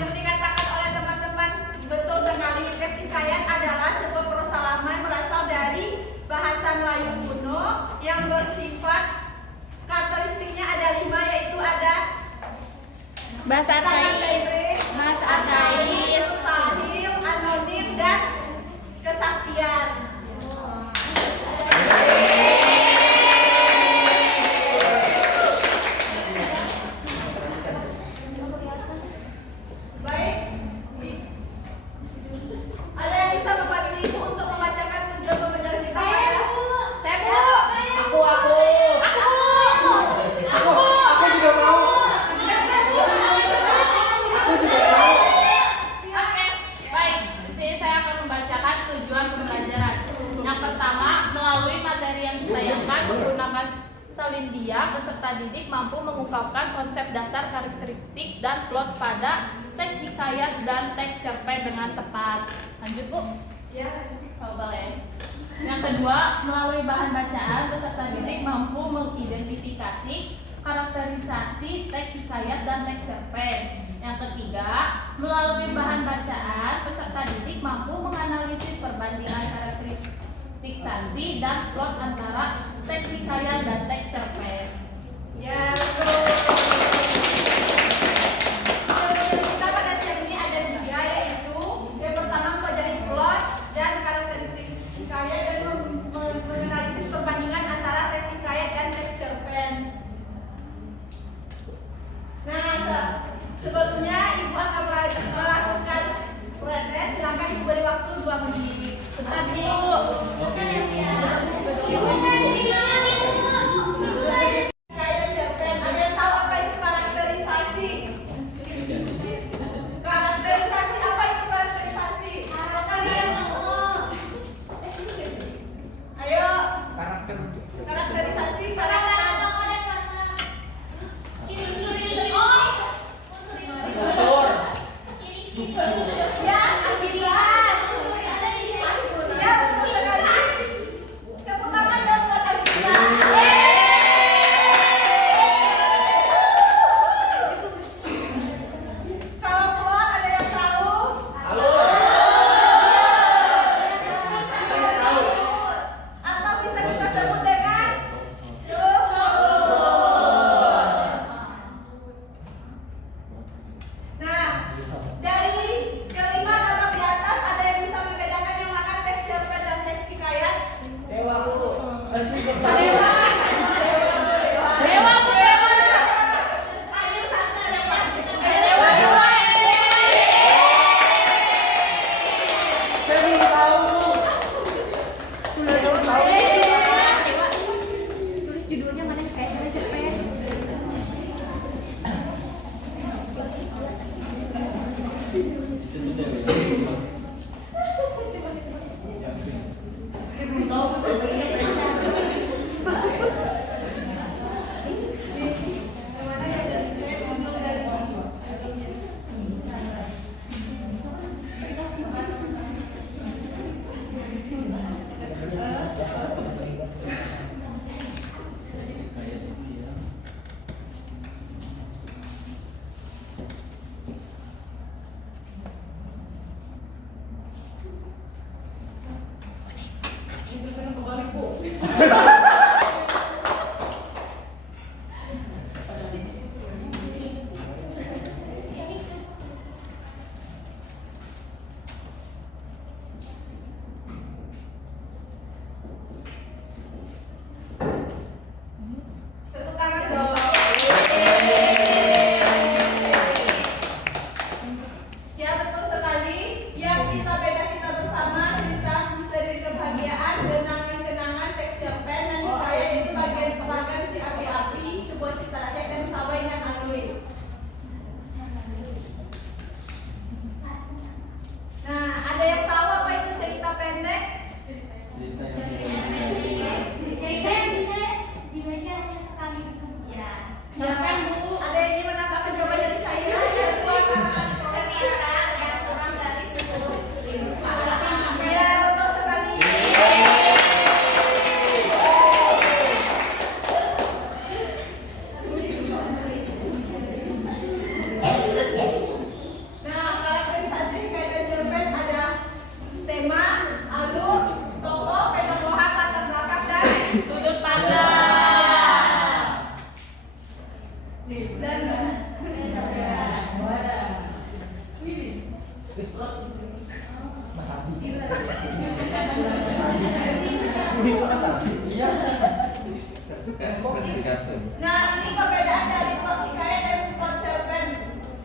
Yang dikatakan oleh teman-teman betul sekali. Tes hikayat adalah sebuah prosa yang berasal dari bahasa Melayu kuno yang bersifat karakteristiknya ada 5, yaitu ada bahasa atais, mustahil, anonim, dan kesaktian. Dia peserta didik mampu mengungkapkan konsep dasar, karakteristik, dan plot pada teks hikayat dan teks cerpen dengan tepat. Lanjut, Bu. Ya. Oh, boleh. Yang kedua, melalui bahan bacaan peserta didik mampu mengidentifikasi karakterisasi teks hikayat dan teks cerpen. Yang ketiga, melalui bahan bacaan peserta didik mampu menganalisis perbandingan karakteristik saksi dan plot antara teks hikayat dan teks cerpen. Ya, betul. Kita pada siang ini ada 3, yaitu yang pertama mempelajari plot dan karakteristik hikayat dan menganalisis perbandingan antara teks hikayat dan teks cerpen. Nah, sebelumnya Ibu akan melakukan pretest. Silakan Ibu beri waktu 2 menit. Bentar, Bu. Ibu kan jadi Tepuk tangan dong. Ya betul sekali. Yang kita beda kita bersama cerita misteri kebahagiaan, kenangan-kenangan, teks cerpen dan hikayat itu bagian pemagan si api-api, sebuah cita rakyat dan sawai dan alui. Nah, ada yang tahu apa itu cerita pendek? Cerita yang bisa dibaca hanya sekali gitu. Ya. Silakan, Bu. Ada yang ingin menambahkan jawaban dari saya? Ya, suara. Cerita yang kurang dari 10.000 halaman. Ya, betul sekali. Nah, karakterisasi hikayat dan cerpen ada tema, alur, tokoh, penolohan, latar belakang, dan Sudut pandang. Nah, ini perbedaan dari plot hikayat dan plot cerpen.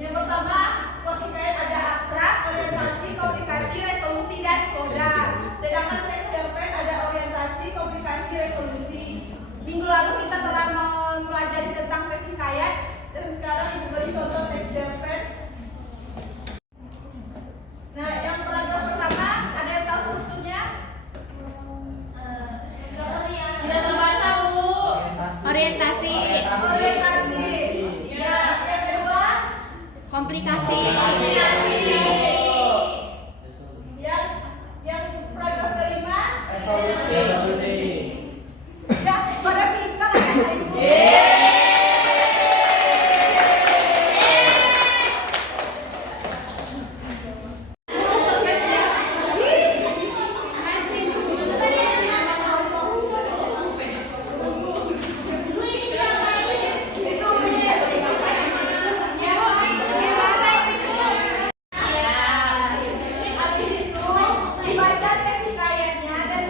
Yang pertama, plot hikayat ada abstrak, orientasi, komplikasi, resolusi, dan koda. Sedangkan teks cerpen ada orientasi, komplikasi, resolusi. Minggu lalu kita telah mempelajari tentang teks hikayat, dan sekarang ibu beri contoh teks cerpen. Nah, yang paragraf pertama ada yang tahu strukturnya? Sudah terbaca, Bu. Orientasi, Orientasi. Ya, yang kedua. komplikasi, Yang paragraf kelima. Ya, pada pintar ya ibu. Habis itu dibaca teks hikayatnya dan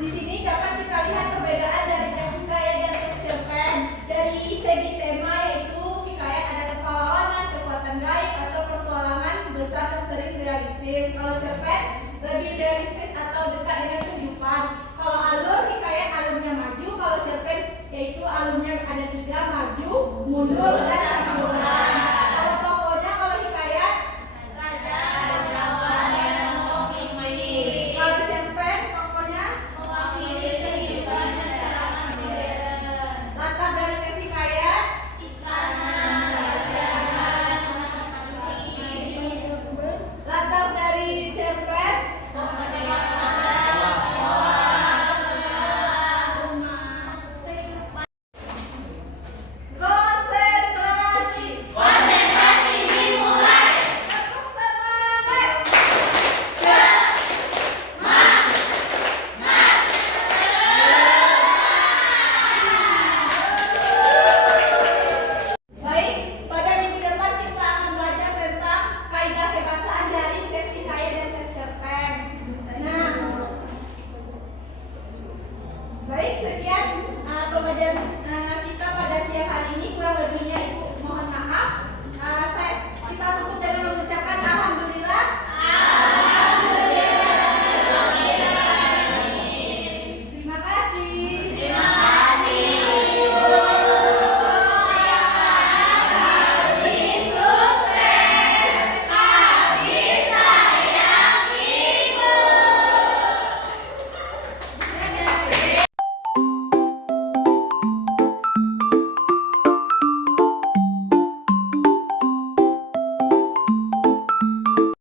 di sini dapat kita lihat perbedaan dari teks hikayat dan teks cerpen. Dari segi tema yaitu hikayat ada kepahlawanan, kekuatan gaib atau pertualangan besar dan sering realistis. Kalau cerpen lebih realistis